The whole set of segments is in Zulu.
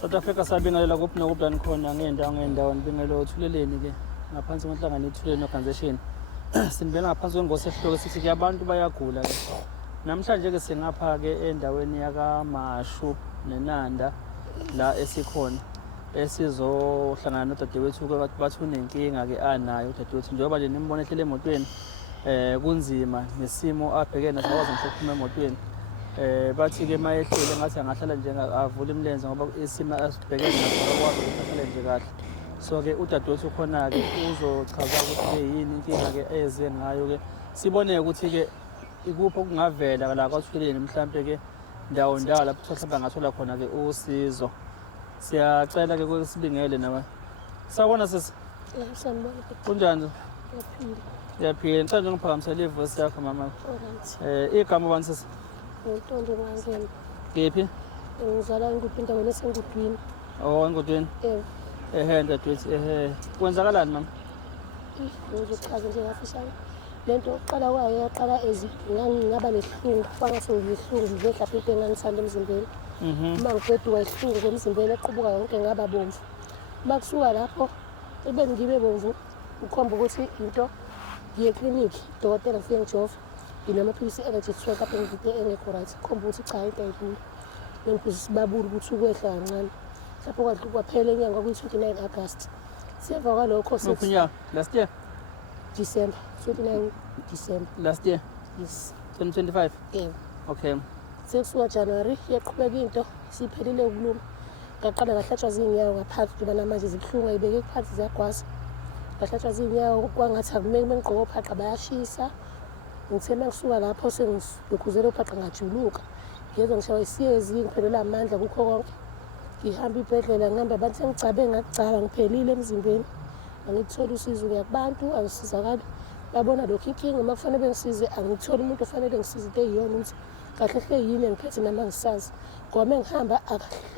South Africa sabingelela kuphi nokuphi lani khona ngeendawo nibingelela othuleleni ke ngaphansi kwenhlangano ethuleleni organization. Sinibela ngaphansi kwengosi esihloko sithi ke abantu bayagula ke. Namhlanje ke singapha ke endaweni yakaMashu neNanda la esikhona esizohlangana nodadewethu ke bathi unenkinga ke anayo udadewethu njengoba nje nimbona ehlele emotweni kunzima nesimo abhekene naso akwazi ngisho ukuphuma emotweni. Bathi ke mayehlele ngathi angahlala nje avule imilenze ngoba isimo asibhekene naso akwazi ukuthi ahlale nje kahle. So ke udadewethu khona ke uzochaza ukuthi ke yini inkinga ke eze ngayo ke sibone ukuthi ke ikuphi okungavela la kwathuleni mhlambe ke ndawo lapho mhlawumbe angathola khona ke usizo. Siyacela ke kusibingele nawe. Sawubona sisi. Sanibona. Kunjani? Yaphila. Ngicela nje ngiphakamisele ivoice yakho mama. Alright. Igama bani sisi? Ntonto Mangeni. Kephi? Ngizala ngikuphi endaweni esengudwini. Oh, engudwini. Ndadewethu kwenzakalani mama? Ngizochaza nje ngafishane. Lento oqala kwayo yaqala ngingaba nesihlungu kwangase ngiyihlungu ngihlapha into engangisanda emzimbeni. Uma ngibheduka isihlungu emzimbeni equbuka yonke ngaba bomvu. Uma kusuka lapho ngibe bomvu ukhomba ukuthi into ngiye clinic dokotela ngifike ngijova nginamaphilisi energy strength apha ngiphe engekho right khomba ukuthi cha into ayikho ngemphuzi babulu ukuthi ukwehla kancane lapho kwaphela inyanga kuyi-29 August siva kwalokho last year December 29 December last year yes 2025 okay sekusuka January yaqhubeka into siphelile ukuluma ngaqala ngahlatshwa zinyawo ngaphansi kuba namanje zibuhlungu ayibeke phansi ziyagwasa ngahlatshwa zinyawo kwangathi akumele ngigqoke ophaqa bayashisa ngithe mangisuka lapho sengikhuzela ophaqa ngajuluka ngiyeza ngishaywa isiyezi ngiphelelwa amandla kukho konke ngihamba ibhedlela ngihamba abantu sengicabe ngacala ngiphelile emzimbeni angithola usizo kuyabantu angisizakala babona lokho inkinga uma kufanele bengisize angitholi umuntu ofanele ngisize into eyiyona ukuthi kahle hle yini engiphethe nama ngisazi ngoba mengihamba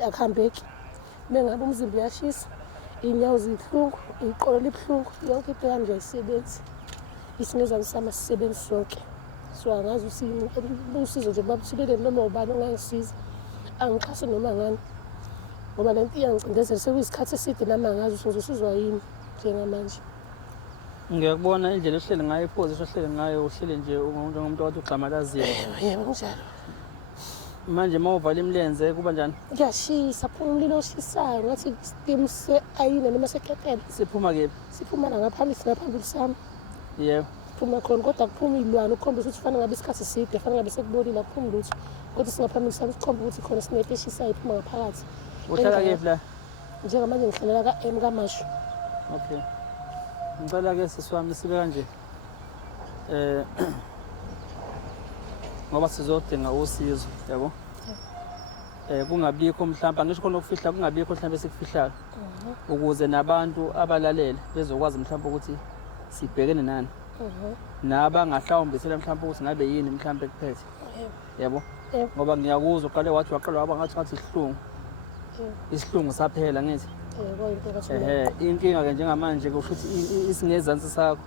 akuhambeki mengabe umzimba uyashisa inyawo zibuhlungu iqolo libuhlungu yonke into yami nje ayisebenzi isingezansi sami sisebenzi sonke so angazi usizo nje babuthulele noma ubani ongangisiza angixhase noma ngani ngoba lento iyangicindezela sekuyisikhathi eside nami angazi ukuthi ngizosizwa yini njengamanje. Ngiyakubona indlela ohlele ngayo iphozi ohlele ngayo uhlele nje njengomuntu owathi ugxamalazile. Yebo kunjalo. Manje mawuvala imilenze kuba njani? Kuyashisa phuma umlilo oshisayo ngathi steam ayina noma seketela. Siphuma kephi? Siphuma la ngaphambili sami. Yebo. Phuma khona kodwa kuphuma ilwane ukhombisa ukuthi kufanele ngabe isikhathi side kufanele ngabe sekubonile akuphumi lutho kodwa singaphambili sami sikhomba ukuthi khona sinento eshisayo iphuma ngaphakathi. Uhlala kephi la? Njengamanje ngihlalela ka-M kaMashu. Okay. Ngicela ke sisiwami sibe kanje. Ngoba sizodinga usizo, yabo. Kungabikho mhlawumbe angisho khona ukufihla kungabikho mhlawumbe sikufihlayo. Ukuze nabantu abalalele bezokwazi mhlawumbe ukuthi sibhekene nani. Nabangahlawumbisela mhlawumbe ukuthi ngabe yini mhlawumbe kuphethe. Yabo. Ngoba ngiyakuzwa uqale wathi waqala waba ngathi isihlungu. Isihlungu saphela ngithi. Inkinga ke njengamanje kusho ukuthi isingezansi sakho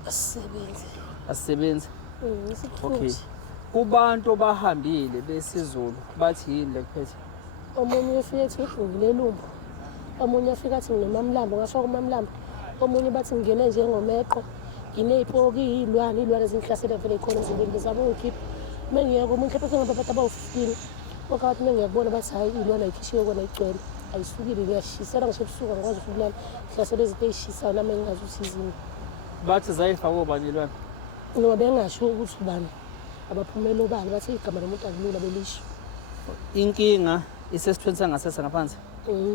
asisebenzi. Okay. Kubantu bahambile besizulu bathi yini lekuphethe? Omunye ufike ethi ngilelumbu. Omunye afika athi nginomamlambo ngasho kumamlambo. Omunye bathi ngene njengomeqo. Nginezipoki izilwane ezingihlasela vele khona emzimbeni ngizama ukukhipha. Mengiya komuntu phela ngabantu abawu-15. Okathi mengiyabona bathi hayi izilwane ayikhishiwe kona igcwele. Ayisukile ngiyashisela ngisho ebusuku ngikwazi ukulala hlasela izinto ezishisayo nami engazi ukuthi izini bathi zayifa obani ilwane ngoba bengasho ukuthi ubani abaphumela obani bathi igama lomuntu akulula belisho inkinga isesithweni sangasese ngaphansi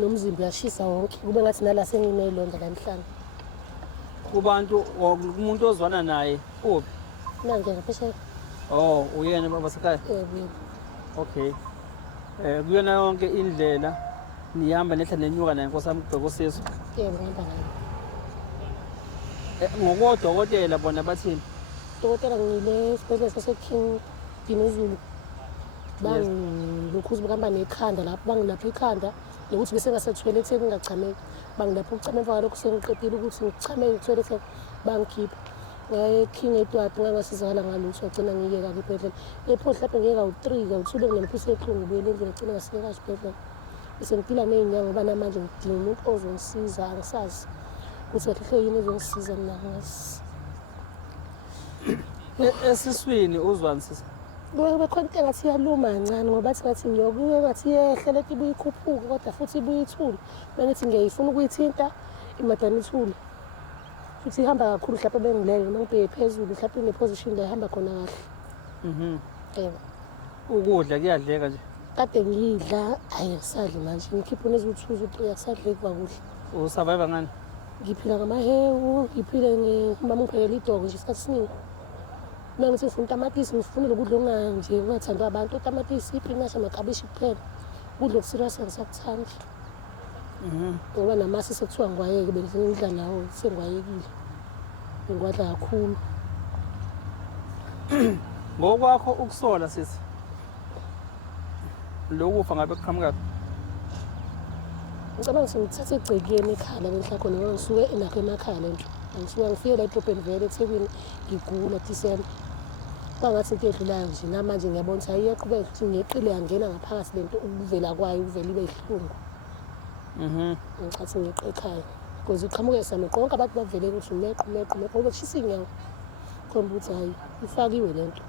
nomzimba uyashisa wonke kube ngathi nala senginelonda namhlanje kubantu umuntu ozwana naye uphi nange ngaphesheya uyena basekhaya okay kuyona yonke indlela nihamba nehla nenyuka naye Nkosi yami kubheka usizo. Yebo ngihamba naye. Ngokodokotela bona bathini? Dokotela ngile sibhedlela saseKing Dinezulu. Lokhu kuhamba nekhanda lapho bangilapha ikhanda nokuthi bese ngasethwele ekutheni ngingachameki. Bangilapha ukuchama emva kwalokho sengiqedile ukuthi ngichame ngithwele bangikhipha. King eDwati ngangasizakala ngalutho agcina ngiyeka ibhedlela. Epho mhlawumbe ngeke awu3 ka u2 benginemphisa eqhungu buyele endlini agcina ngasiyeka isibhedlela. Sengipila ney'nyanga ngoba namanje ngidinga umuntu ozongisiza, angisazi ukuthi kahle yini ezongisiza mina ngasi. Esiswini uzwani sisi? Kube khona into engathi iyaluma kancane ngoba bathi ngathi ngiyokuye ngathi yehle leti ibuye ikhuphuke kodwa futhi ibuye ithule. Bengithi ngiyayifuna ukuyithinta imadana ithule. Futhi ihamba kakhulu mhlawumbe bengilele noma ngibheke phezulu mhlawumbe ine-position la ihamba khona kahle. Yebo. Ukudla kuyadleka nje. Kade ngiyidla hhayi akusadli manje ngikhiphe neziwu-2 akusadleki kwakudla. Usurvive ngani? Ngiphila ngamahewu, ngiphile umama ungiphekela idoko nje isikhathi esiningi. Uma ngithi ngifuna utamatisi ngifunele ukudla okunganje kungathandwa abantu, utamatisi, ipinashi, amaklabishi kuphela. Ukudla okuserious angisakuthandi. Ngoba namasi sekuthiwa ngiwayeke bengidla nawo sengiwayekile. Ngiwadla kakhulu. Ngokwakho ukusola sisi. Lokufa ngabe kuqhamuka. Ngicabanga ukuthi ngithathe egcekeni ekhaya la bengihlala khona ngoba ngisuke enakho emakhaya le nto. Ngisuke ngifike la eDrobheni Vele eThekwini ngigula December. Kwangathi into edlulayo nje namanje ngiyabona ukuthi ayiyaqhubeka ukuthi ngiyeqile yangena ngaphakathi lento ukuvela kwayo uvela ibe ihlungu. Ngicathi ngiyeqe ekhaya. Because iqhamuke sami konke abantu bavele ukuthi meqo ngoba kushisa inyawo. Khomba ukuthi hayi ifakiwe lento.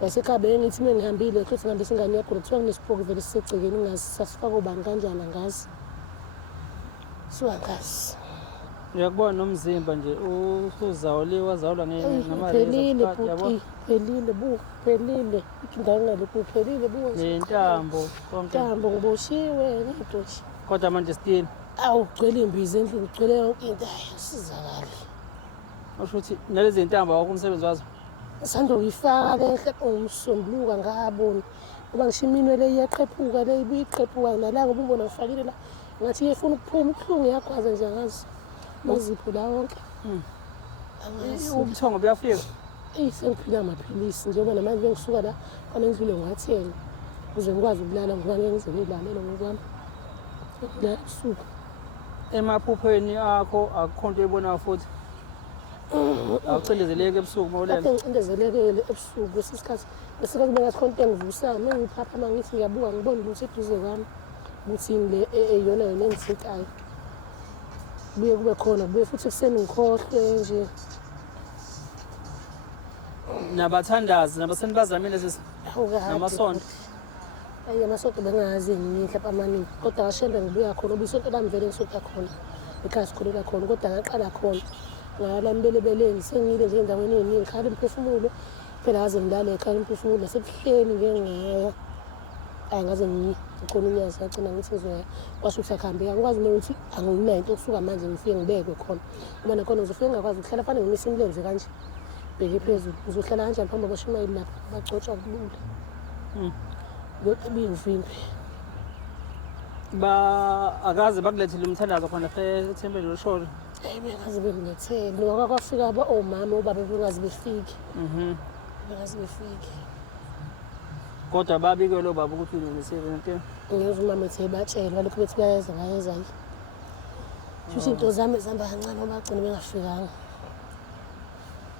Bese ekhaya ngithi uma ngihambile futhi ngihambisa ingane yakho kuthiwa kunesiphoki vele sisegcekeni ngazi sasifaka ubani kanjani angazi. Angazi. Ngiyakubona nomzimba nje uzawuliwa wazawula Phelile buti, phelile. Indawo ngale kuphelile buti. Nentambo konke. Intambo ngiboshiwe ngidoshe. Kodwa manje still. Awu ugcwele imbiza endlini ugcwele yonke into ayasizakala. Asho ukuthi nalezi ntambo awukho umsebenzi wazo. Sando uyifaka lehle umsombuluka ngabona. Ngoba ngisho iminwe le iyaqhephuka le ibuye iqhephuka nala ngoba ubona ngifakile la. Ngathi iyefuna ukuphuma ubuhlungu yakwaza nje angazi. Mazipho la wonke. Ubuthongo buyafika. Sengiphila amaphilisi njengoba namanje bengisuka la kwane ngidlule ngo-10 ukuze ngikwazi ukulala ngoba ngeke ngize ngilalele ngokwami. La ebusuku. Emaphupheni akho akukho into eyibonayo futhi. Awucindezeleke ebusuku mawulele. Kade ngicindezelekile ebusuku kwesikhathi bengathi khona into engivusayo uma ngiphapha uma ngithi ngiyabuka ngibona ukuthi eduze kwami ukuthi le eyona yona engithikayo. Buye kube khona buye futhi ekuseni ngikhohlwe nje. Nabathandazi nabaseni bazamile sisi. Namasonto. Ayi amasonto bengazi mhlawumbe amaningi kodwa kashembe ngibuya khona obisonto lami vele ngisonto khona. Ekhaya sikhulela khona kodwa ngaqala khona. Ngala mbelebeleni sengile nje endaweni eziningi khala imphefumulo phela ngaze ngilale ekhaya imphefumulo sekuhleli ngengaya angaze ngikhona unyazi yagcina ngithi ngizoya kwasho ukuthi akuhambe angikwazi ukuthi anginayo into kusuka manje ngifike ngibekwe khona ngoba nakhona ngizofike ngakwazi ukuhlala fanele ngimisa imilenze kanje bheke phezulu uzohlala kanjani phambi kwabashumayeli lapha bagcotshwa kulula lokho biyimvimbi akaze bakulethile umthandazo khona ethempelini losholo. Bengazi bengilethele ngoba kwafika omama obaba bengazi befike bengazi befike kodwa babike lo baba ukuthi unesevente ngeze umama ethe batshelwa lokho bethi bayeza ngayeza nje futhi into zami zihamba kancane ngoba bagcina bengafikanga.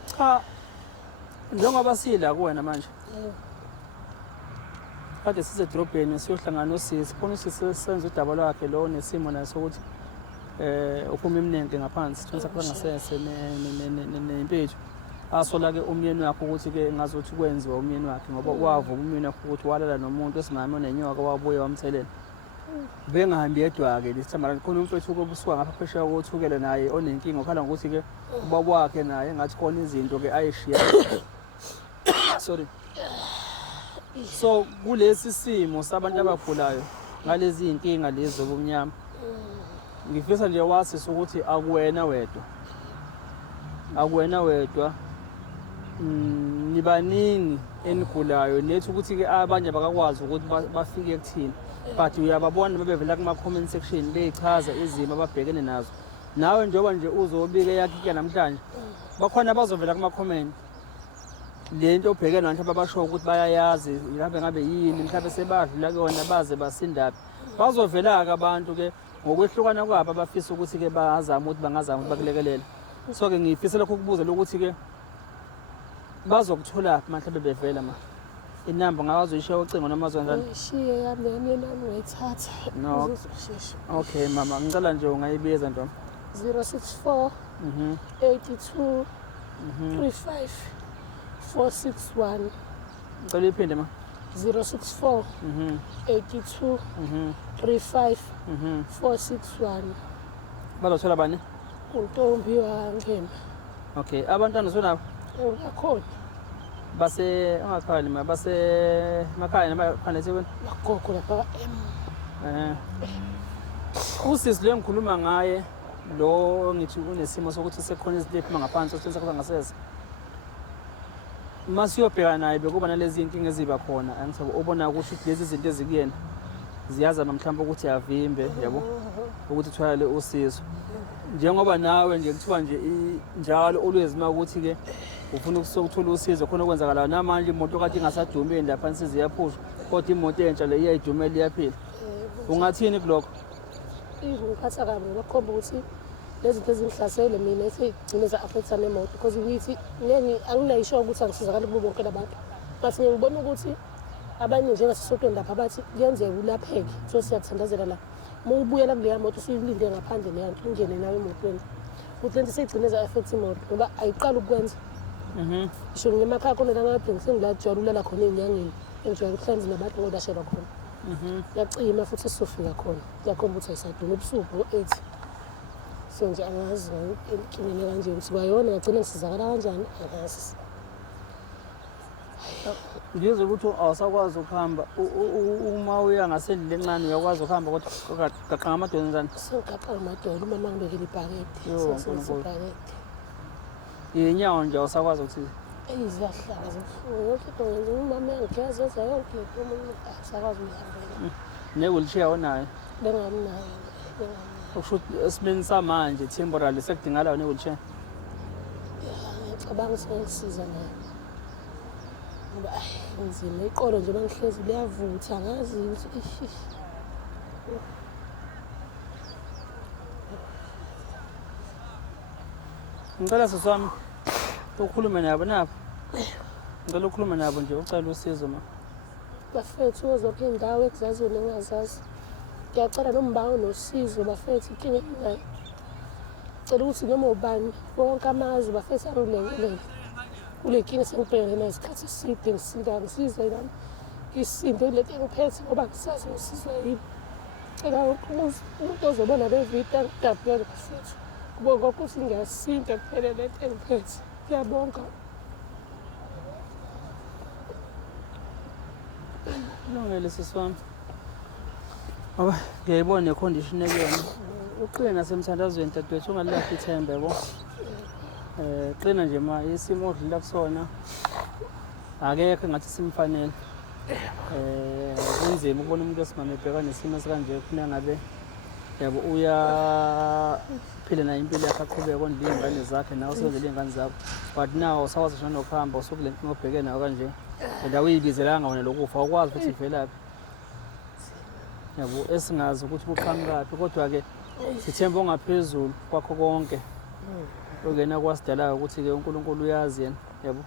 Cha njengoba sila kuwena manje kade sisedrobheni siyohlangana nosisi khona usisi senza udaba lwakhe lo nesimo naye sokuthi uphuma imnenke ngaphansi thonsa ngasese nempethu asola ke umyeni wakhe ukuthi ke ngazothi kwenziwa umyeni wakhe ngoba wavuka umyeni wakhe ukuthi walala nomuntu esimame onenyoka wabuye wamthelela bengahambi yedwa ke lisithambala khona umfethu kobusuka ngapha phesheya kothukela naye onenkinga okhala ngokuthi ke ubaba wakhe naye ngathi khona izinto ke ayishiya sorry. So kulesi simo sabantu abagulayo ngalezi inkinga lezi zobumnyama ngifisa nje wasisi ukuthi akuwena wedwa nibaningi enigulayo nethi ukuthi ke abanye bakakwazi ukuthi bafike kuthini but uyababona bebevela kuma comment section beyichaza izimo ababhekene nazo nawe njengoba nje uzobike yakhe namhlanje bakhona bazovela kuma comment lento obhekene nayo mhlawumbe abasho ukuthi bayayazi ngabe yini mhlawumbe sebadlula kuyona baze basindaphi bazovela ke abantu ke ngokwehlukana kwabo abafisa ukuthi ke bazama ukuthi bangazama ukuthi bakulekelele. So ke ngifisa lokho ukubuza ukuthi ke bazokuthola mhlawumbe bevela inamba ngakwazi uyishiya ucingo noma zonjani? Ishiye yami nami ngayithatha. No. Uzoshesha. Okay mama, ngicela nje ungayibiza ntombi. 064 82 35 461. Ngicela iphinde ma. 064 82 35 461. Bazothola bani? Untombi wangema. Okay, abantwana sonabo Uyakhona. base angakhali ma base makhaya noma khona eSeweni. Magogo lapha Usisi lo engikhuluma ngaye lo ngithi unesimo sokuthi sekhona izilephi ngaphansi sokuthi sekho ngasese. Masiyobheka naye bekuba nalezi inkinga eziba khona angithi ubona ukuthi lezi zinto ezikuyena ziyazama mhlawumbe ukuthi avimbe yabo ukuthi uthwale usizo. Njengoba nawe nje kuthiwa nje njalo always ukuthi ke ufuna ukuthola usizo khona okwenzakala namanje imoto kade ingasadumeli lapha insizi iyaphushwa kodwa imoto entsha le iyayidumela iyaphila. Ungathini kuloko? Ngiphatha kabi ngokukhomba ukuthi lezi zinto ezingihlasele mina ezigcine za-affecta nemoto because ngithi anginayisho ukuthi angisizakali kubo bonke labantu but ngibona ukuthi abanye njengasesotweni lapha bathi kuyenzeka ulapheke so siyakuthandazela la uma ubuyela kuleya moto usuyilinde ngaphandle leya nto ungene nawe emotweni futhi lento seyigcine za-affecta imoto ngoba ayiqali ukukwenza isho ngemakhaya khona la ngade sengilajwayela ulala khona ey'nyangeni engijwayele ukuhlanza nabantu ngodashelwa khona yacima futhi sizofika khona kuyakhomba ukuthi ayisaduma ebusuku ngo-8 so nje angazi enkingeni kanje ukuthi kwayona ngagcina ngisizakala kanjani angazi. Ngizwe ukuthi awusakwazi ukuhamba uma uya ngasendle encane uyakwazi ukuhamba kodwa gaqa ngamadolo njani? Sengigaqa ngamadolo umama ngibekele ibhakede ibhakede. Iy'nyawo nje awusakwazi ukuthi Ziyahlala zibuhlungu yonke into ngenza umama engigeza enza yonke into umuntu asakwazi uyihambela. Ne-wheelchair onayo? Bengamunayo. Okusho ukuthi esimeni samanje temporary sekudingakala ne-wheelchair? Ngicabanga ukuthi ngangisiza naye ngoba nzima iqolo nje mangihlezi liyavutha ngazi ukuthi ngicela sisi wami ukhulume nabo nabo ngicela ukhulume nabo nje ucela usizo ma. bafethu ozokho iy'ndawo ekuzaziyo nengazazi ngiyacela nombawo nosizo bafethu inkinga enginayo cela ukuthi noma ubani wonke amazwe bafethu angilekelele kule nkinga sengibhekene nayo isikhathi eside ngisinda ngisize nami ngisinde kule nto engiphethe ngoba ngisazi ngisizwa yini. Cela wonke umuntu ozobona le vidiyo angidabukele bafethu kubonga ukuthi ngiyasinda kuphela le nto engiphethe. Ngiyabonga. Kulungile sisi wami. Ngoba ngiyayibona ne-condition ekuyona. Uqine nasemthandazweni dadewethu ungalilahli ithemba yabo. Qina nje ma isimo odlula kusona akekho ngathi simfanele. Kunzima ukubona umuntu wesimame ebheka nesimo esikanje kufuneka ngabe yabo uyaphila nayo impilo yakhe aqhubeke kondla iy'ngane zakhe nawe usenzele iy'ngane zakho but now usakwazi nje nokuhamba usukule nkinga obheke nayo kanje and awuyibizelanga wena lokufa awukwazi ukuthi ivelaphi yabo esingazi ukuthi buqhamukaphi kodwa-ke sithemba ongaphezulu kwakho konke okuyena kwasidalayo ukuthi-ke uNkulunkulu uyazi yena yabo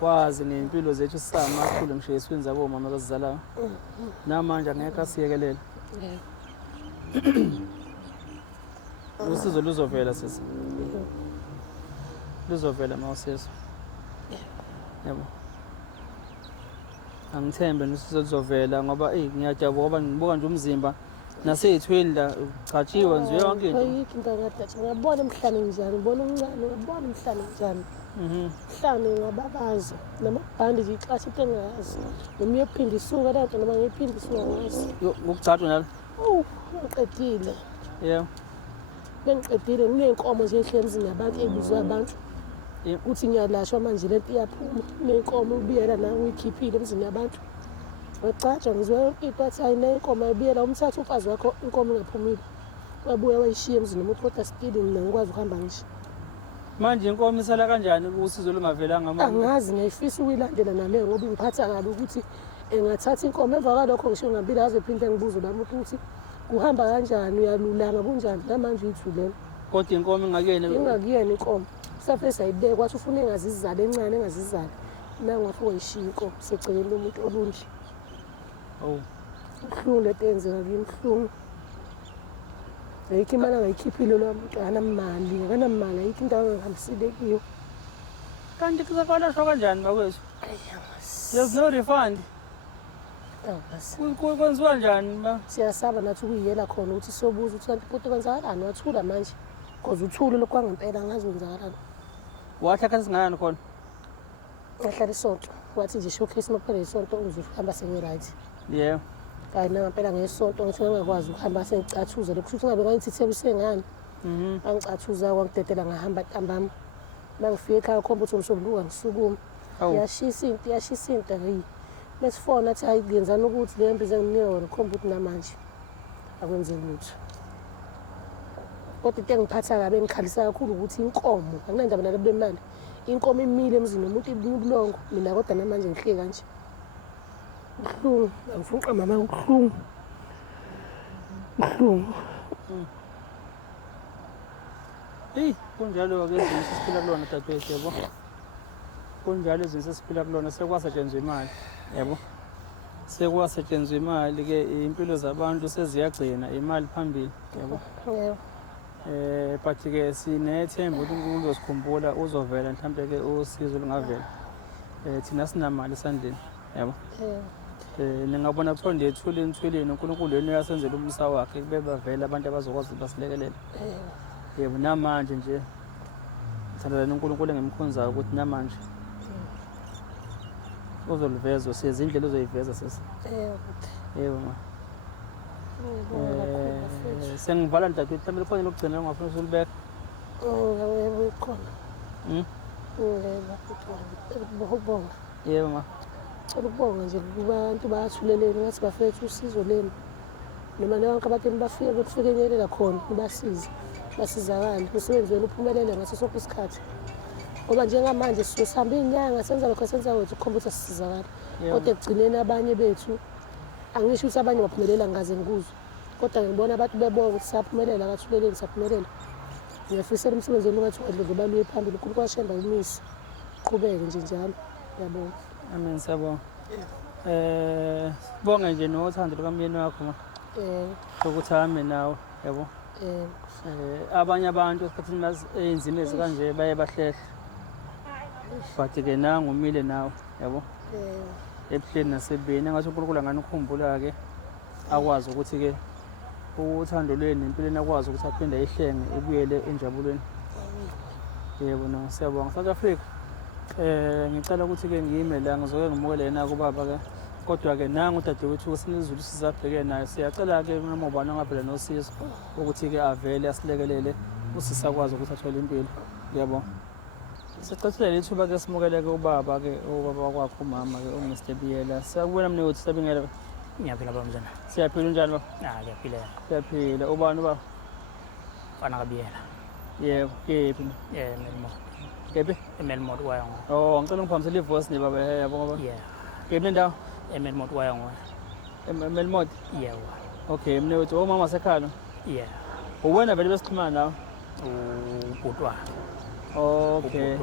wazi ngey'mpilo zethu sisamakhulu ngisho eswini zabomama abazizalayo namanje angekho asiyekelele. Usizo luzovela sisi. Luzovela mawusizo. Yabo. Angithembe usizo luzovela ngoba ngiyajabula ngoba ngibuka nje umzimba naseyithweni la uchatshiwe nje yonke into. Ayikho into ngadathi ngiyabona emhlane njani ngibona umncane ngiyabona emhlane njani. Mhlane ngababaza namabhandi nje ixashi into engayazi noma uyephinda isuka lento noma ngiyiphinda isuka ngazi. Ngokugcatshwa njalo. Ngiqedile. Yeah. Bengiqedile nginey'nkomo nje ehleli emzini yabantu ey'bizwe abantu ukuthi ngiyalashwa manje lento iyaphuma ney'nkomo ubiyela nawe uyikhiphile emzini yabantu wacatshwa ngizwe yonke into athi hayi ney'nkomo ayibiyela umthatha umfazi wakho inkomo ingaphumile wabuya wayishiya emzini umuntu kodwa stili mina ngikwazi ukuhamba ngisho. Manje inkomo isala kanjani usizo lungavelanga manje? Angazi ngiyifisa ukuyilandela naleyo ngoba ngiphatha kabi ukuthi engathatha inkomo emva kwalokho ngisho ngabili azophinde ngibuze bami ukuthi kuhamba kanjani uyalulama kunjani namanje uyithulele. Kodwa inkomo ingakuyena ingakuyena inkomo safese ayibeke kwathi ufuna engazizizala encane engazizala Nangafika yishiya inkomo segcekeni lomuntu olunje. Oh. Ubuhlungu lento eyenzeka kimi ubuhlungu. Ayikho imali angayikhiphile lowo muntu akanamali, akanamali, ayikho indawo angihambisile kiyo. Kanti kusakwalashwa kanjani bakwethu? There's no refund. Kwenziwa njani ba? Siyasaba nathi ukuyiyela khona ukuthi siyobuza ukuthi kanti futhi kwenzakalani, wathula manje. Because uthule lokhu kwangempela angazi kwenzakalani. Wahlala khathi singayanani khona? Ngahlala isonto, wathi nje showcase makuphela isonto uzohamba sengi-right. Yeah. Hayi nangempela ngesonto ngithi ngingakwazi ukuhamba sengicathuza lokhu kushuthi ngabe ngayithitheka usengani. Angicathuza kwangidedela ngahamba ntambama. Mangifika ekhaya khomba ukuthi umsobuluka ngisukuma. Yashisa into hayi. Mesifona athi hayi ngenzani ukuthi le mbize nginika yona khomba ukuthi namanje akwenzeki lutho. Kodwa into engiphatha kabi engikhalisa kakhulu ukuthi inkomo anginandaba nalo bemali. Inkomo imile emzini umuntu ibulongo mina kodwa namanje ngihlike kanje. Ubuhlungu angifuni uqamba mama ubuhlungu. Ubuhlungu. Hey, kunjalo ke izinto sesiphila kulona dadewethu yabo. Kunjalo izinto sesiphila kulona sekwasetshenzwa imali, yabo. Sekwasetshenzwa imali ke impilo zabantu seziyagcina imali phambili, yabo. Yebo. But ke sinethemba ukuthi uNkulunkulu uzosikhumbula uzovela mhlambe ke usizo lungavela. Thina sinamali esandleni, yabo. Ningabona kuthiwa ndiyethule enithweleni uNkulunkulu yena uyasenzela umsa wakhe kube bavela abantu abazokwazi basilekelele. Yebo namanje nje ngithandana noNkulunkulu engemkhonzayo ukuthi namanje uzoliveza siyenza indlela ozoyiveza sisi. Yebo ma. Sengivala dadewethu mhlawumbe likhona lokugcina ongafuna usulibeka. Yebo ikhona. Ukubonga. Yebo ma. Ngicela ukubonga nje kubantu bayathuleleni ngathi bafethu usizo lenu. Noma bonke abantu bafike befikenyelela khona ubasize. Basizakala umsebenzi wenu uphumelele ngaso sonke isikhathi. Ngoba njengamanje sihamba inyanga senza lokho senza wethu ukukhomba ukuthi asizakala. Kodwa ekugcineni abanye bethu angisho ukuthi abanye baphumelela ngaze ngikuzwe. Kodwa ngibona abantu bebonga ukuthi saphumelela akathuleleni saphumelela. Ngiyafisela umsebenzi wenu ngathi wadle ngobaluye phambili uNkulunkulu washemba umisi. Qhubeke nje njalo. Ngiyabonga. Amen siyabonga. Bonga nje nothando lukamyeni wakho ma. Ukuthi ame nawe, yabo. Abanye abantu esikhathini ezimeni ezikanje baye bahlehle. But ke nangu umile nawe, yabo. Ebuhleni nasebeni ngathi uNkulunkulu angani ukukhumbula ke akwazi ukuthi ke uthando lweni empilweni akwazi ukuthi aphinde ayihlenge ebuyele enjabulweni. Yebo no siyabonga. South Africa ngicela ukuthi ke ngime la ngizoke ngimukele yena kubaba ke kodwa ke nangu dadewethu kusinezulu sizabheke nayo siyacela ke noma ubani ongavela nosizo ukuthi ke avele asilekelele usisakwazi ukuthi athole impilo. Ngiyabonga. Sicela ithuba ke simukele ke ubaba kwakho umama ke uMr Biyela. Siyakubona mnewethu sabingela. Ngiyaphila bamzana. Siyaphila njani ba? Ngiyaphila. Siyaphila. Ubani ba? Fana kaBiyela. Yebo, kephi? Melmot. Kephi? Melmot wayongo. Oh, ngicela ungiphamisele ivoice ne baba yabo ngoba. Yeah. Kephi nendawo? Melmot wayongo. Melmot? Yeah. Okay, mnewethu omama sekhalo. Yeah. Uwena vele besixhumana nawe? Ubhutwa. Okay. Yeah.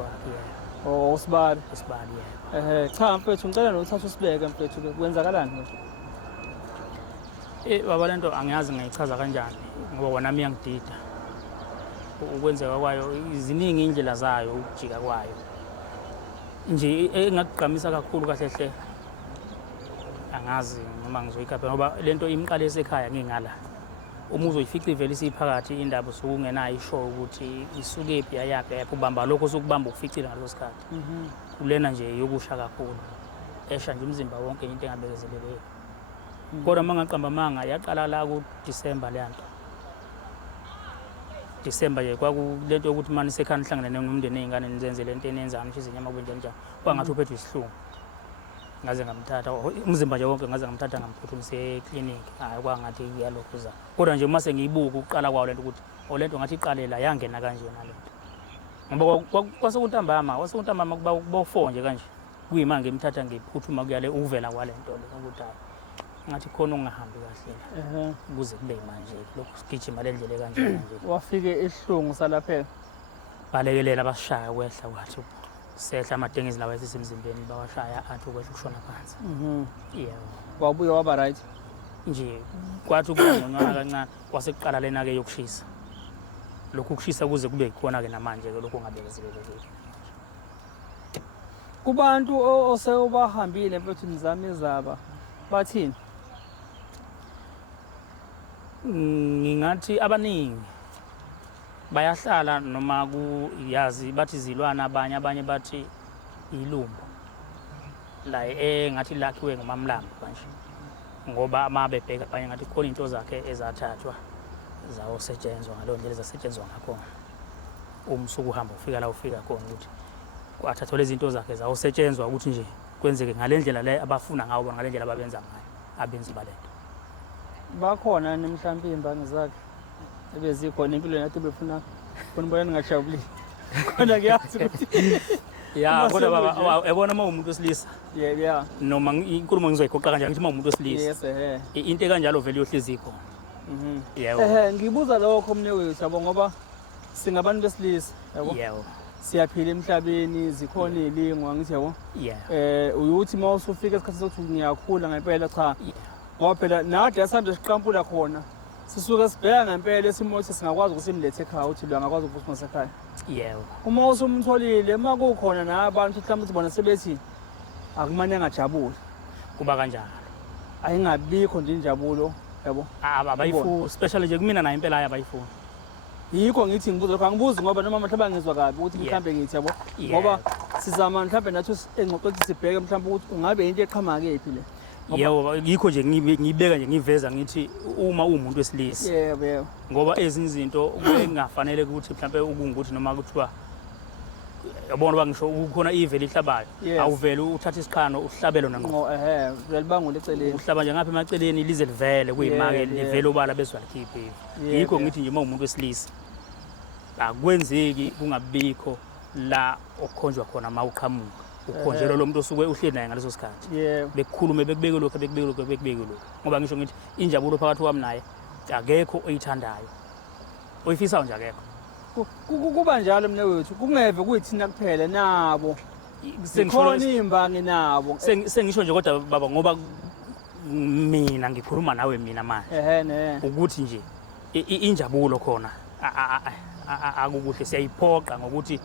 Oh, usibali. Usibali yeah. Cha mfethu ngicela nokuthatha usibeke mfethu kwenzakalani? Baba lento angiyazi ngayichaza kanjani ngoba wona nami ngiyangidida. Ukwenzeka kwayo iziningi indlela zayo ukujika kwayo. Nje engakugqamisa kakhulu kahle hle. Angazi noma ngizoyikhapha ngoba lento imqale esekhaya ngingala. Uma uzoyifica ivele isiphakathi indaba sokungenayo isho ukuthi isuke phi yaphi ubamba lokho sokubamba ukuficile ngalo sikhathi. Kulena nje yokusha kakhulu. Esha nje umzimba wonke into engabekezeleleki. Kodwa mangaqamba manga yaqala la ku December leyanto. December nje kwakulento yokuthi manje sekhaya nihlangane nomndeni nezingane nizenze lento enenzana nje izinyama kwenje njalo. Kwangathi uphethwe isihluku. Ngaze ngamthatha umzimba nje wonke ngaze ngamthatha ngamphuthumisa eclinic. Hayi kwangathi iyalokho za. Kodwa nje mase ngiyibuka uqala kwawo lento ukuthi olento ngathi iqalela yangena kanje nalento. Ngoba kwasekuntambama kuba 4 nje kanje. Kuyimanje ngimthatha ngiphuthuma kuyale uvela kwalento le ukuthi hayi ngathi khona ungahambi kahle ukuze kube manje lokhu sigijima lendlela kanje manje wafike isihlungu salaphela balekelela abashaya kwehla kwathi sehla amadengezi lawa esisemzimbeni bawashaya athi ukwehla ukushona phansi. Yebo. Wabuya waba right. Nje kwathi ukungconywana kancane kwasekuqala lena ke yokushisa. Lokhu kushisa kuze kube ikhona ke namanje ke lokho ngabekezelelekile. Kubantu osebahambile emphethweni zami ezaba bathini? Ngingathi abaningi bayahlala noma kuyazi bathi zilwana abanye bathi ilumbu la ngathi lakhiwe ngomamlambo manje ngoba amabebheka abanye ngathi khona into zakhe ezathathwa zawosetshenzwa ngalo ndlela zasetshenzwa ngakhona umsuku uhamba ufika la ufika khona ukuthi kwathathwa lezi zinto zakhe zawosetshenzwa ukuthi nje kwenzeke ngalendlela le abafuna ngawo ngalendlela ababenza ngayo abenzi balento bakhona nemhlambi imbangi zakhe ebezikhona empilweni yathi befuna bonibona ngajabulile khona kuyazi ukuthi ya kodwa baba ebona uma umuntu wesilisa yeah noma inkulumo ngizoyigoqa kanjani ngithi uma umuntu wesilisa yes into kanjalo vele yohlezi ikhona yebo ngibuza lokho mnewethu yabo ngoba singabantu besilisa yabo yebo siyaphila emhlabeni zikhona izilingwa ngithi yabo uyuthi mawusufika esikhathi sokuthi ngiyakhula ngempela cha ngoba phela nathi asande siqampula khona sisuke sibheka ngempela isimo ukuthi singakwazi ukuthi simlethe ekhaya uthi lo angakwazi ukuphuma ekhaya yebo uma usumtholile uma kukhona nabantu mhlawumbe bona sebethi akumane ngajabula kuba kanjalo ayingabikho nje injabulo yabo abayifuni especially nje kumina nayo impela abayifuni yikho ngithi ngibuza lokho angibuzi ngoba noma mhlawumbe ngizwa kabi ukuthi mhlawumbe ngithi yabo ngoba sizama mhlawumbe nathi engqoqweni sibheke mhlawumbe ukuthi ungabe into eqhamuka kephi le yebo yikho nje ngibeka nje ngiveza ngithi uma umuntu wesilisa yebo ngoba ezinye izinto kungafanele ukuthi mhlawumbe ukungukuthi noma kuthiwa yabona bangisho ukukhona iveli ihlabayo awuvele uthatha isikhano uhlabelo nanqo vele bangule eceleni uhlaba nje ngapha emaceleni lize livele kuyimake livele obala bezwalikhiphe yikho ngithi nje uma umuntu wesilisa akwenzeki kungabikho la okukhonjwa khona mawuqhamuka ukhonjelo lo muntu osuke uhleli naye ngaleso sikhathi bekukhulume bekubeke lokho ngoba ngisho ngithi injabulo phakathi kwami naye akekho oyithandayo oyifisayo nje akekho kuba njalo mnewethu kungeve kuyithina kuphela nabo sikhona imbangi nabo sengisho nje kodwa baba ngoba mina ngikhuluma nawe mina manje ukuthi nje injabulo khona akukuhle siyayiphoqa ngokuthi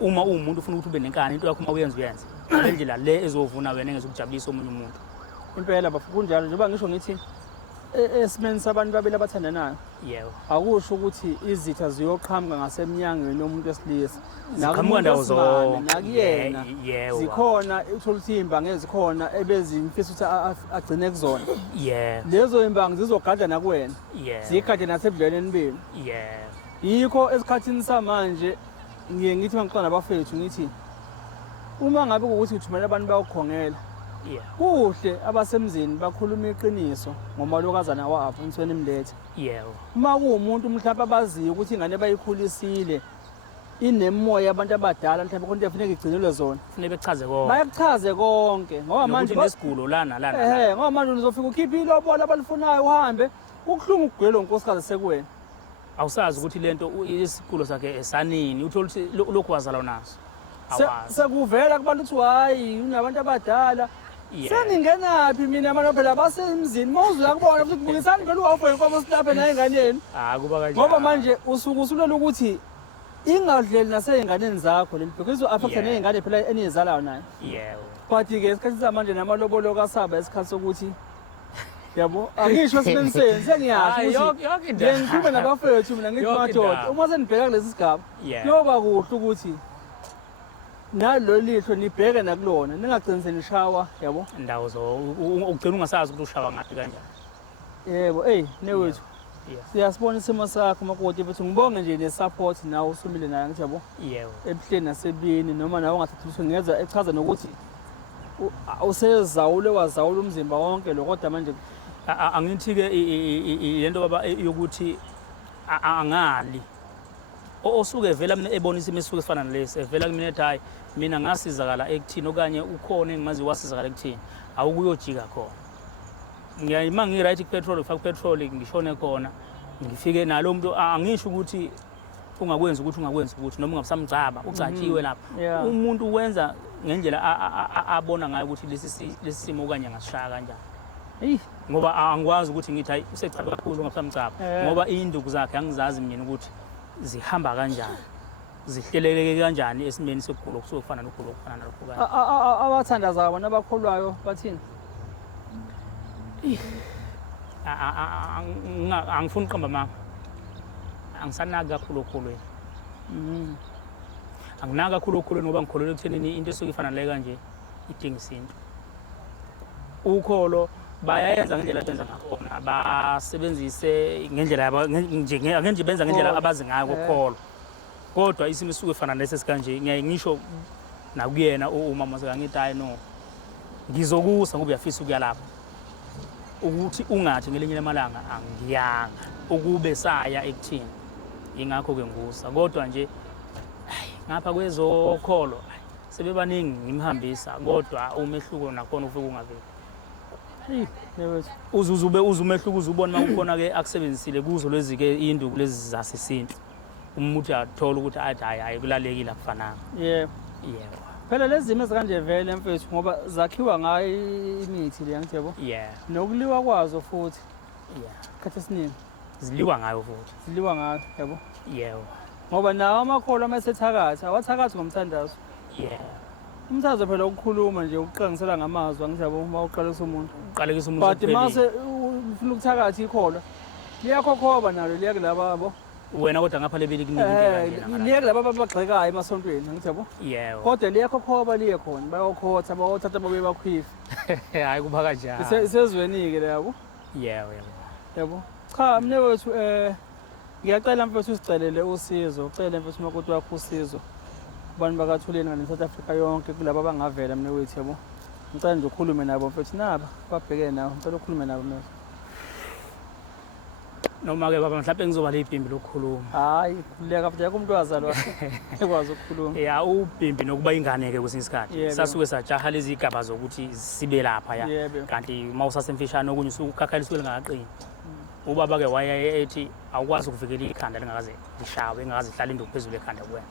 uma umuntu ufuna ukuthi ube nenkani into yakho uma uyenze ngendlela le ezovuna wena engezokujabulisa omunye umuntu impela bafunjalo njengoba ngisho ngithi esimeni sabantu babili abathandanayo yebo akusho ukuthi izitha ziyoqhamuka ngasemnyangweni womuntu wesilisa ziqhamuka ndawo zonke nakuyena zikhona uthola ukuthi imbangi ezikhona ebezimfisa ukuthi agcine kuzona lezo imbangi zizogada nakuwena zigade nasebudleleni benu yikho esikhathini samanje ngiye ngithi mangiqala nabafethu ngithi uma ngabe ukuthi uthumela abantu bayokhongela kuhle abasemzini bakhuluma iqiniso ngomalokazana wabo insweni imlethe uma kuwumuntu mhlawumbe abaziyo ukuthi ingane bayikhulisile inemoya abantu abadala mhlawumbe konke kufanele igcinelwe zona kufanele bechaze konke bayakuchaze konke ngoba manje nesigulo lana ngoba manje uzofika ukhiphe ilobola abalifunayo uhambe ukuhlunga ukugwelo nkosikazi sekuwena awusazi ukuthi lento isigulo sakhe esanini uthola ukuthi lokhu wazalwa naso sekuvela kubantu ukuthi hayi unabantu abadala sengingenaphi mina abantu phela basemzini mawuzula kubona ukuthi kubukisani phela uwafwe inkomo silaphe naye enganeni kuba kanjalo ngoba manje usuke usulela ukuthi ingadleli nasey'nganeni zakho leli because affecta ney'ngane phela eniyizalayo naye but-ke esikhathini samanje namalobolo kasaba isikhathi sokuthi yabo angisho esiqinisweni sengiyasho ukuthi ngikhuluma nabafethu mina ngithi madoda uma senibheka kulesi sigaba kuyoba kuhle ukuthi nalo lihlo nibheke nakulona ningagcini senishawa yabo indawo ugcina ungasazi ukuthi ushawa ngaphi kanjani yebo newethu siyasibona isimo sakho makoti bethu ngibonge nje nesupport nawe usumile naye ngithi yabo ebuhleni nasebini noma nawe ungathathi lutho ngiyeza echaza nokuthi usezawule wazawula umzimba wonke lo kodwa manje angithi-ke lento baba yokuthi angali osuke vela mina ebonisa imisuku esifana nalesi evela kumina ethi hayi mina ngasizakala ekuthini okanye ukhona engimazi wasizakala ekuthini awukuyojika khona ngiyayima ngi-right kupetrol ngifaka upetrol ngishone khona ngifike nalo muntu angisho ukuthi ungakwenzi ukuthi noma ungasamgcaba ugcatshiwe lapha. Yeah. Umuntu wenza ngendlela abona ngayo ukuthi lesi simo okanye ngasishaya kanjani. Eyi, Ngoba angikwazi ukuthi ngithi hayi usechabe kakhulu ungasamgcaba ngoba induku zakhe angizazi mina ukuthi zihamba kanjani. Zihleleleke kanjani esimeni sokugula okusuke kufana nokugula okufana nalokho. abathandazayo bona abakholwayo bathini? Angifuni uqamba manga. Angisanaki kakhulu anginaka kakhulu ngoba ngikholelwa ekuthenini into esuke ifana le kanje idinga isintu. Ukholo bayayenza ngendlela abenza ngakhona, basebenzise ngendlela nje benza ngendlela abazi ngayo kokholo. Kodwa isimo esuke ifana nese sikanje ngiyaye ngisho nakuyena umama sekangithi hayi no ngizokusa ngoba uyafisa ukuya lapha ukuthi ungathi ngelinye lamalanga angiyanga ukube saya ekuthini. Ingakho ke ngusa kodwa nje ngapha kwezokholo sebebaningi ngimhambisa kodwa umehluko nakhona ufike ungaveli. Eyi, newethu. Uzumehluko uzubona makukhona ke akusebenzisile kuzo lezi ke induku lezi zasesintu. Umuntu athola ukuthi hayi kulalekile akufananga. Yebo. Yebo. Phela lezi zimo ezikanje vele mfethu ngoba zakhiwa ngayo imithi le yangithi yabo. Yeah. Nokuliwa kwazo futhi Yeah. isikhathi esiningi Ziliwa ngayo futhi. ziliwa ngayo yabo. Yebo. Ngoba nawo amakholwa amasethakathi awathakathi ngomthandazo. Yeah. Umthandazo phela ukukhuluma nje ukuqangisela ngamazwi angithi yabo uma uqalisa umuntu. Uqalekisa umuntu. But mase ufuna ukuthakathi ikholwa liyakhokhoba nalo liya kulaba yabo. Wena kodwa ngapha lebeli kunika into kanje. Liya kulaba abagxekayo emasontweni angithi yabo. Yebo. Kodwa liyakhokhoba liye khona bayokhotha bayothatha babuye bakhwife. Hayi kuba kanjalo. Isezweni ke yabo. Yebo. Yabo. Cha mnewethu ngiyacela mfethu usicelele usizo, ucele mfethu umakoti wakho usizo. Abantu bakathuleni ngane South Africa yonke kulabo abangavela mnewethu yabo. Ngicela nje ukhulume nabo mfethu naba babheke nawo, ngicela ukhulume nabo mfethu. Noma ke baba mhlawumbe ngizoba lebhimbi lokukhuluma. Hayi, kuleka futhi yakho umuntu wazalwa ekwazi ukukhuluma. Yeah, ubhimbi nokuba ingane ke kwesinye isikhathi. Yebo. Sasuke sajaha lezi igaba zokuthi sibe lapha ya. Yebo. Kanti mawusasemfishane okunye usukhakhalisa lingaqini. Ubaba ke waye ethi awukwazi ukuvikela ikhanda lingakaze lishawe engakaze ihlale induku phezulu ekhanda kuwena.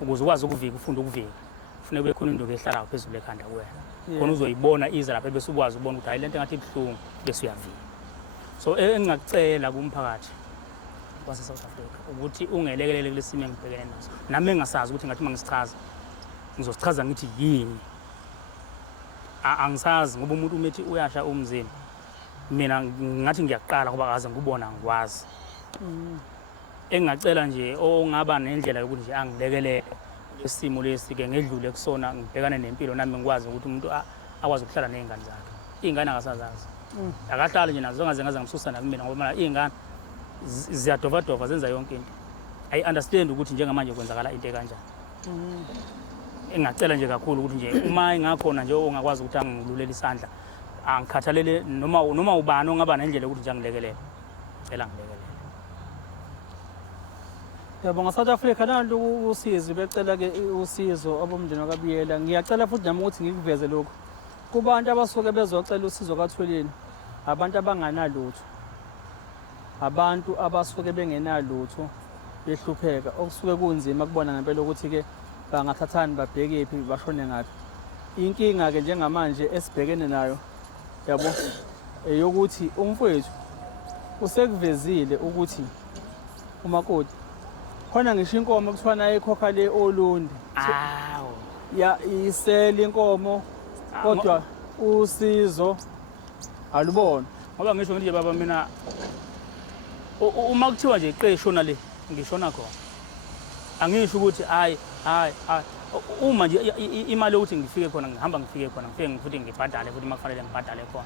Ukuze ukwazi ukuvika ufunde ukuvika. Kufanele kube khona induku ehlala phezulu ekhanda kuwena. Khona uzoyibona iza lapha bese ukwazi ukubona ukuthi hayi lento engathi ibhlungu bese uyavika. So engingakucela kumphakathi wase South Africa ukuthi ungelekelele kulesimo engibhekene naso. Nami engasazi ukuthi ngathi mangisichaza ngizosichaza ngithi yini. Angisazi ngoba umuntu umethi uyasha umzimba. Mina ngathi ngiyaqala ngoba akaze ngubona ngikwazi. Engingacela nje ongaba nendlela yokuthi nje angilekelele lesimo lesi ke ngedlule kusona ngibhekane nempilo nami ngikwazi ukuthi umuntu akwazi ukuhlala nezingane zakhe. Izingane akasazazi. Akahlali nje nazo ngaze ngisusa nakumina ngoba mara izingane ziyadova zenza yonke into. I understand ukuthi njengamanje kwenzakala into ekanjani. Engingacela nje kakhulu ukuthi nje uma engakhona nje ongakwazi ukuthi angilulele isandla angikhathalele noma ubani ongaba nendlela ukuthi nje angilekelele. Ngicela ngilekelele. Yabo nga South Africa nantu usizo becela ke usizo abomndeni wakabiyela. Ngiyacela futhi nami ukuthi ngikuveze lokho. Kubantu abasuke bezocela usizo kaThuleni, abantu abanganalutho. Abantu abasuke bengenalutho behlupheka okusuke kunzima kubona ngempela ukuthi ke bangathathani babheke phi bashone ngapi. Inkinga ke njengamanje esibhekene nayo yabo eyokuthi umfowethu usekuvezile ukuthi umakoti khona ngisho inkomo ekuthiwa naye ekhokha le Olundi. Awu. Ya isela inkomo kodwa usizo alubona Ngoba ngisho ngithi baba mina uma kuthiwa nje iqeshona le ngishona khona. Angisho ukuthi hayi uma nje imali ukuthi ngifike khona ngihamba ngifike khona ngifike futhi ngibhadale futhi makufanele ngibhadale khona.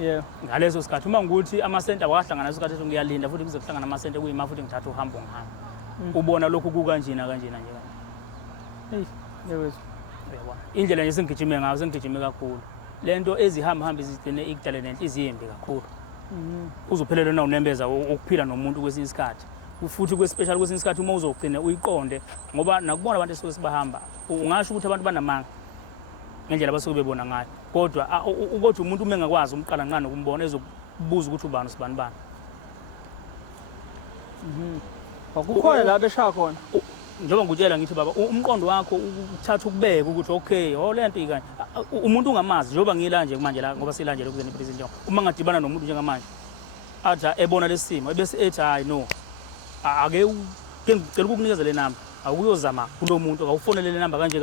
Yeah. Ngaleso sikhathi uma ngukuthi amasente awahlangana leso sikhathi ngiyalinda futhi kuze kuhlangana amasente kuyima futhi ngithatha uhambo ngihamba. Ubona lokhu kukanjena nje. Hey, yewethu. Uyabona. Indlela nje sengigijime ngayo sengigijime kakhulu. Lento ezihamba izigcine ikudale nenhliziyo embi kakhulu. Uzophelelwa na unembeza ukuphila nomuntu kwesinye isikhathi. Futhi kwespecial kwesinye isikhathi uma uzogcina uyiqonde ngoba nakubona abantu esuke sibahamba ungasho ukuthi abantu banamanga ngendlela basuke bebona ngayo. Kodwa ukuthi umuntu uma engakwazi umqala nqane ukumbona ezokubuza ukuthi ubani usibani bani. Kukhona la beshaya khona. Njengoba ngikutshela ngithi baba umqondo wakho uthatha ukubeka ukuthi okay lento ikanye umuntu ungamazi njengoba ngila nje manje la ngoba silanje lokuzeni president uma ngadibana nomuntu njengamanje athi ebona lesimo bese ethi hayi no ake ngicela ukukunikeza le number awuyozama kulo muntu awufonele le number kanje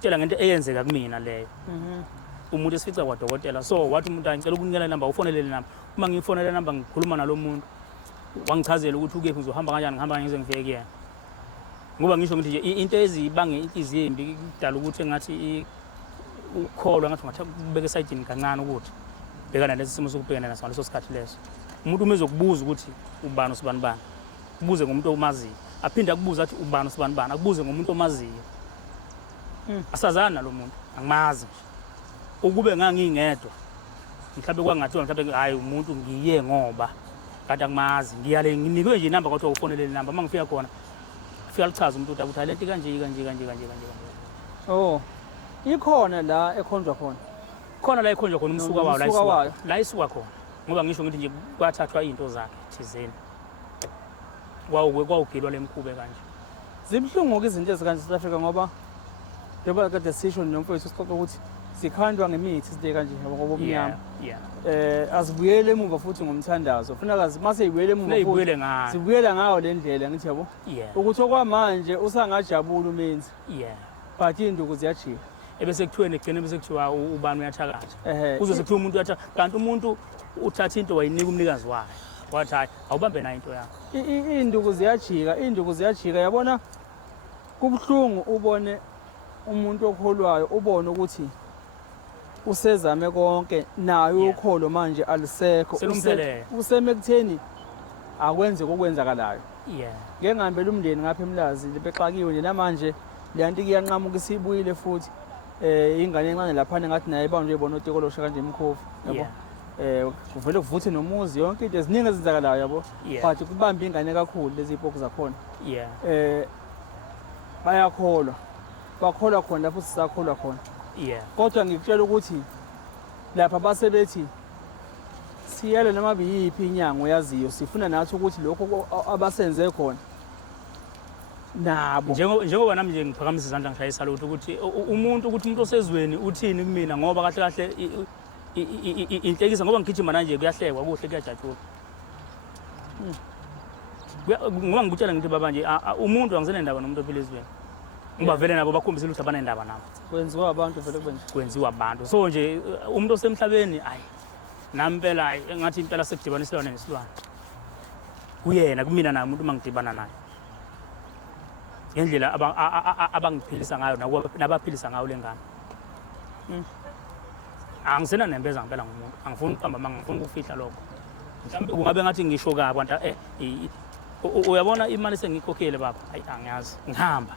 tshela ngento eyenzeka kumina leyo umuntu esifica kwadokotela so wathi umuntu ngicela ukunikela le number ufonele le number uma ngiyifonele le number ngikhuluma nalomuntu wangichazela ukuthi ukephi uzohamba kanjani ngihamba ngize ngifike kuyena ngoba ngisho ngithi nje into ezibange inhliziyo embi kudala ukuthi engathi ukholwa ngathi ngathi kubeka esayidini kancane ukuthi bhekana lesi simo sokubhekana naso ngaleso sikhathi leso umuntu uma ezokubuza ukuthi ubani usibani bani ubuze ngomuntu omaziyo aphinde akubuza athi ubani usibani bani akubuze ngomuntu omaziyo asazana lo muntu angimazi ukube ngangingedwa mhlawumbe kwangathiwa mhlawumbe hayi umuntu ngiye ngoba kanti angimazi ngiyale nginikwe nje inamba kwathiwa ufonele le namba uma ngifika khona fika lichaza umuntu ukuthi lento kanje. Oh ikhona la ekhonjwa khona la ekhonjwa khona umsuka wayo la isuka khona ngoba ngisho ngithi nje kwathathwa into zakhe thizeni kwawugilwa lemkhube kanje zibhlungu izinto ezikanje South Africa ngoba njengoba kade sisho nomfowethu sixoxa ukuthi sikhandwa ngemithi izinto kanje ngoba obumnyama azibuyele emuva futhi ngomthandazo funeka mase ibuyele emuva futhi sibuyela ngayo le ndlela ngithi yabo ukuthi okwamanje usangajabula umenzi but induku ziyajika ebese kuthiweni egcine bese kuthiwa ubani uyathakatha kuze sekuthiwa umuntu uyathakatha kanti umuntu uthatha into wayinika umnikazi wayo wathi hayi awubambe nayo into yakho induku ziyajika yabona kubhlungu ubone umuntu okholwayo ubone ukuthi usezame konke nayo ukholo manje alisekho useme kutheni akwenze kokwenzakalayo ngengihambela umndeni ngapha eMlazi bexakiwe nje namanje leyanto iyanqamuka isibuyile futhi ingane encane lapha ngathi naye banjwe ibona otekolosha kanje emkhofu yabo kuvele kuvuthe nomuzi yonke into eziningi ezenzakalayo yabo but kubamba ingane kakhulu lezi ipoku zakhona bakholwa khona futhi sisakholwa khona kodwa ngikutshela ukuthi lapha basebethi siyele noma biyiphi inyango yaziyo sifuna nathi ukuthi lokho abasenze khona nabo njengoba nami nje ngiphakamisa izandla ngishaya isalute ukuthi umuntu osezweni uthini kumina ngoba kahle kahle inhlekisa ngoba ngigijima manje kuyahlekwa kuhle kuyajatshula ngoba ngikutshela ngithi baba nje umuntu angisene ndaba nomuntu ophila ezweni ngoba vele nabo bakhombisile ukuthi abanendaba nabo kwenziwa abantu vele kwenziwa abantu so nje umuntu osemhlabeni hayi nami phela engathi impela sekudibaniselwana nesilwane kuyena kumina naye umuntu mangidibana naye ngendlela abangiphilisa ngayo nabaphilisa ngayo lengane angisena nembeza ngempela ngomuntu angifuni ukuqamba ngifuna ukufihla lokho mhlawumbe kungabe ngathi ngisho kabi kanti uyabona imali sengikhokhele baba hayi angiyazi ngihamba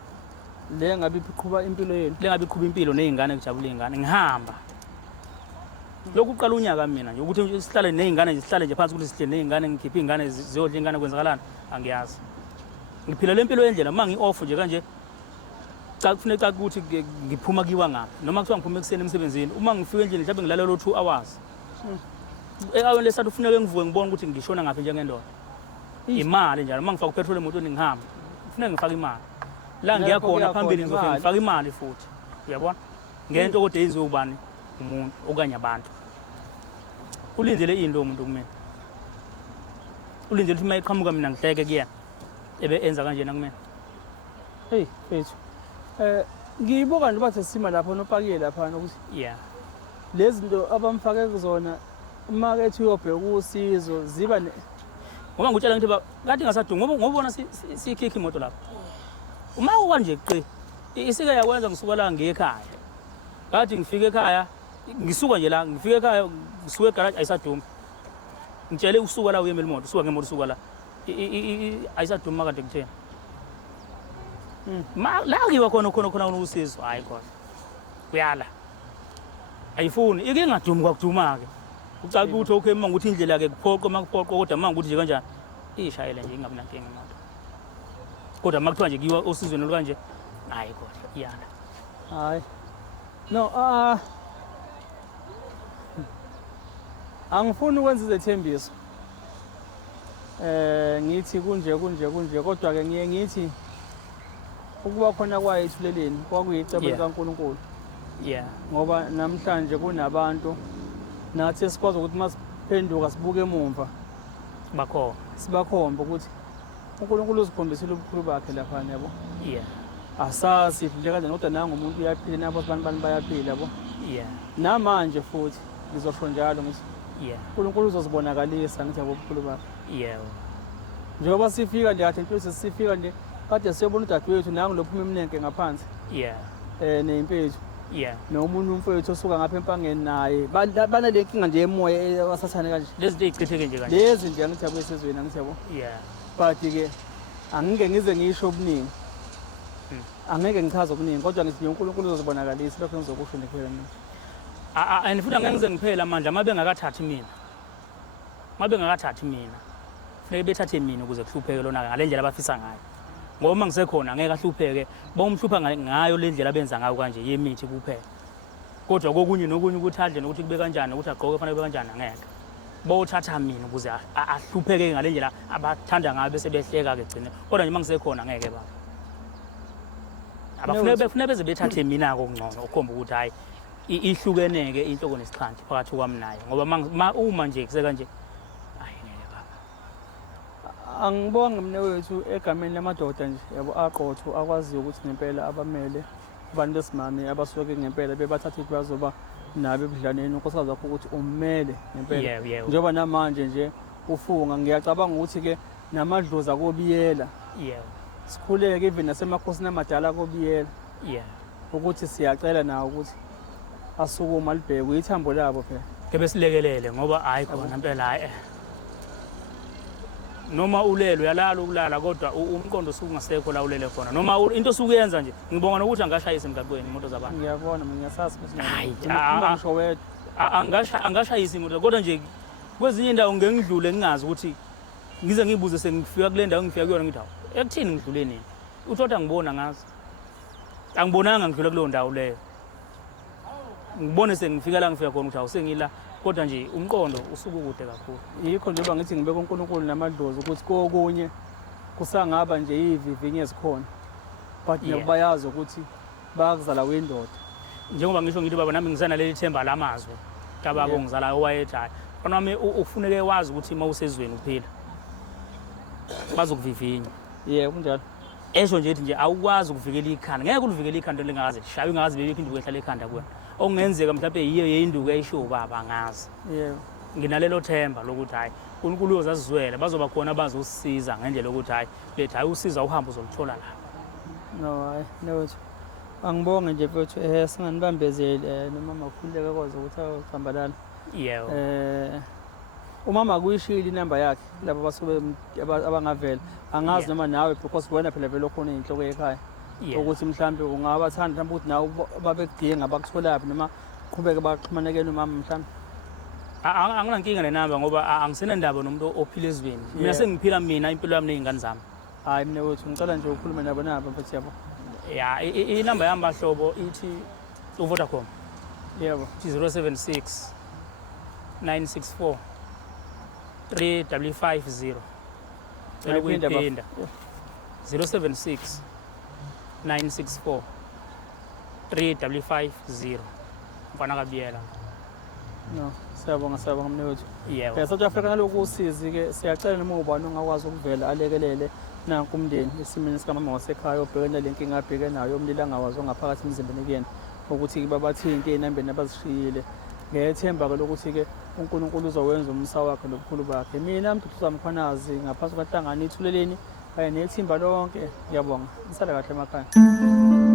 le ngabe iqhuba impilo yenu nezingane kujabula izingane ngihamba lokhu uqala unyaka mina nje ukuthi sihlale nezingane nje sihlale nje phansi ukuthi sihlele nezingane ngikhiphe izingane ziyodla izingane kwenzakalana angiyazi ngiphila lempilo yendlela uma ngi-off nje kanje kufuneka ukuthi ngiphuma kiwa ngaphi noma kuthiwa ngiphume ekuseni emsebenzini uma ngifike endlini mhlawumbe ngilalela 2 hours eyaweni lesathi kufuneka ngivuke ngibone ukuthi ngishona ngaphi njengendoda imali njalo uma ngifaka upetrol emotweni ngihamba kufuneka ngifake imali la ngiyakhona phambili ngizofika ngifaka imali futhi uyabona ngento kodwa yenziwe ubani umuntu okanye abantu ulindele into umuntu kumina ulindele ukuthi mayiqhamuka mina ngihleke kuyena ebe enza kanjena kumina hey bethu ngiyibuka nje bathi sima lapha nopakile lapha ukuthi lezi zinto abamfake kuzona imakethe uyobheka usizo ziba ngoba ngutshela ngithi kade ngasadunga ngoba ubona sikhikha imoto lapha uma kanje qe isike yakwenza ngisuka la ngekhaya kade ngifike ekhaya ngisuka nje la ngifike ekhaya ngisuka egarage ayisaduma ngitshele usuka la uyeme imoto usuka ngemoto usuka la ayisaduma kade ngithena la ngiwa khona usizo hayi khona kuyala ayifuni ike ngadumi kwakuduma ke ucaca ukuthi okay uma nguthi indlela ke kuphoqo makuphoqo kodwa uma nguthi nje kanjani ishayele nje ingabi nankinga imoto kodwa makuthiwa nje kiwa osizweni lokanje hayi kodwa iyala hayi no angifuni ukwenza izethembiso ngithi kunje kodwa-ke ngiye ngithi ukuba khona kwayo ethuleleni kwakuyicebo Yeah. likaNkulunkulu Yeah. ngoba namhlanje kunabantu nathi esikwazi ukuthi masiphenduka sibuke emumva Bakhona. sibakhomba ukuthi uNkulunkulu uzikhombisile ubukhulu bakhe laphana yabo. Yeah. Asazi nje kanjani kodwa nangu umuntu uyaphila nabo abantu bayaphila yabo. Yeah. Namanje futhi ngizosho njalo ngithi Yeah. uNkulunkulu uzozibonakalisa ngithi yabo ubukhulu bakhe. Yeah. Njengoba sifika nje athi impilo sifika nje kade siyobona udadewethu nangu lophuma eminenke ngaphansi Yeah. nempethu Yeah. nomunye umfowethu osuka ngapha empangeni naye banale nkinga nje emoya wasathane kanje Lezi zinto ezichitheke nje kanje. lezi nje angithi yabo esizweni angithi yabo Yeah. but ke angike ngize ngisho obuningi angeke ngichaze okuningi kodwa ngithi nje uNkulunkulu uzozibonakalisa lokho engizokusho nje kuphela mina. And futhi angeke ngize ngiphela manje uma bengakathathi mina. Uma bengakathathi mina. Funeke bethathe mina ukuze kuhlupheke lona ngale ndlela abafisa ngayo. Ngoba uma ngisekhona angeke ahlupheke bomhlupha ngayo le ndlela benza ngayo kanje yemithi kuphela. Kodwa kokunye nokunye ukuthi adle nokuthi kube kanjani ukuthi agqoke fanele kube kanjani angeke. Bowuthatha mina ukuze ahlupheke ngale ndlela abathanda ngayo bese behleka ke gcine. Kodwa nje uma ngisekhona angeke baba. Abafuneke beze bethathe mina kokungcono ukhomba ukuthi hayi ihlukeneke inhloko nesiqhanti phakathi kwami naye ngoba uma nje kuseka nje hayi ngeke baba. Angibonge mnewethu egameni lamadoda nje yabo aqotho akwaziyo ukuthi ngempela abamele abantu besimame abasuke ngempela bebathathe bazoba nabe ebudlaneni unkosikazi wakho ukuthi ummele ngempela Yeah. njengoba namanje nje ufunga ngiyacabanga ukuthi ke namadlozi akobiyela Yeah. sikhuleke even nasemakhosini amadala akobiyela Yeah. ukuthi siyacela nawo ukuthi asukuma libheke ithambo labo phela Ke besilekelele ngoba hayi khona impela hayi. Noma ulelo uyalala ukulala kodwa umqondo usungasekho la ulele khona noma into osukuyenza nje ngibonga nokuthi angashayisa emgaqweni imoto zabantu. ngiyabona mina ngiyasazi ukuthi Hayi, ngisho wedwa angashayisa imoto kodwa nje kwezinye indawo ngeke ngidlule ngingazi ukuthi ngize ngibuze sengifika kule ndawo ngifika kuyona ngithi hawu ekuthini ngidlule nini uthi angibona ngazi angibonanga ngidlula kuleyo ndawo leyo ngibone sengifika la ngifika khona ukuthi hawu sengila kodwa nje umqondo usuku kude kakhulu. yikho njengoba ngithi ngibeka uNkulunkulu namadlozi ukuthi kokunye kusangaba nje ivivinyo ezikhona but Yeah. nabo bayazi ukuthi bayakuzala wendoda Njengoba ngisho ngithi baba nami ngisana leli themba lamazwi kababa Yeah. ongizala owayejayo khona wami ufuneke wazi ukuthi uma usezweni uphila bazokuvivinya kunjalo esho nje ethi nje awukwazi ukuvikela ikhanda ngeke ulivikele ikhanda lingakaze lishaye ungazi bebe induku ehlala ekhanda kuwena okungenzeka mhlawumbe yiyo yeinduku eyisho baba ngazi nginalelo themba lokuthi hayi uNkulunkulu uzazizwela bazoba khona bazosisiza ngendlela lokuthi hayi bethi hayi usiza uhamba uzolithola la. no hayi newethu angibonge nje mfethu singanibambezeli noma makhululeke kwazi ukuthi awuhambalala Yebo. umama kuyishila inamba yakhe labo basuke abangavela angazi Yeah. noma nawe because wena phela vele khona inhloko ekhaya Yeah. ukuthi mhlambe ungabathanda mhlawumbe ukuthi nawe babekudinga bakutholaphi noma qhubeke baxhumanekele umama mhlambe. Anginankinga nenamba ngoba angisenandaba nomuntu ophila ezweni. Mina Yeah. sengiphila mina impilo yami nezingane zami. Hayi mina wethu ngicela nje ukhulume nabo nabo mfethu yabo. Yeah, inamba yami bahlobo ithi uVodacom. Yebo. 076 964 3550. Cela ukuyiphinda. 076 964 3550. Mfana kabiyela. No, siyabonga mnewethu. Yebo. South Africa naloku usizi ke siyacela noma ubani ongakwazi ukuvela alekelele nanku umndeni esimeni sikamama wasekhaya obhekene lenkinga abhekene nayo umlilo angawazi ongaphakathi emzimbeni kuyena ukuthi babathinte enambeni abazishiyile ngethemba ke lokuthi ke uNkulunkulu uzowenza umsa wakhe lobukhulu bakhe. Mina Mthuthuza Mkhwanazi ngaphansi kwahlangana ithuleleni kanye nethimba lonke ngiyabonga. Nisala kahle emakhaya.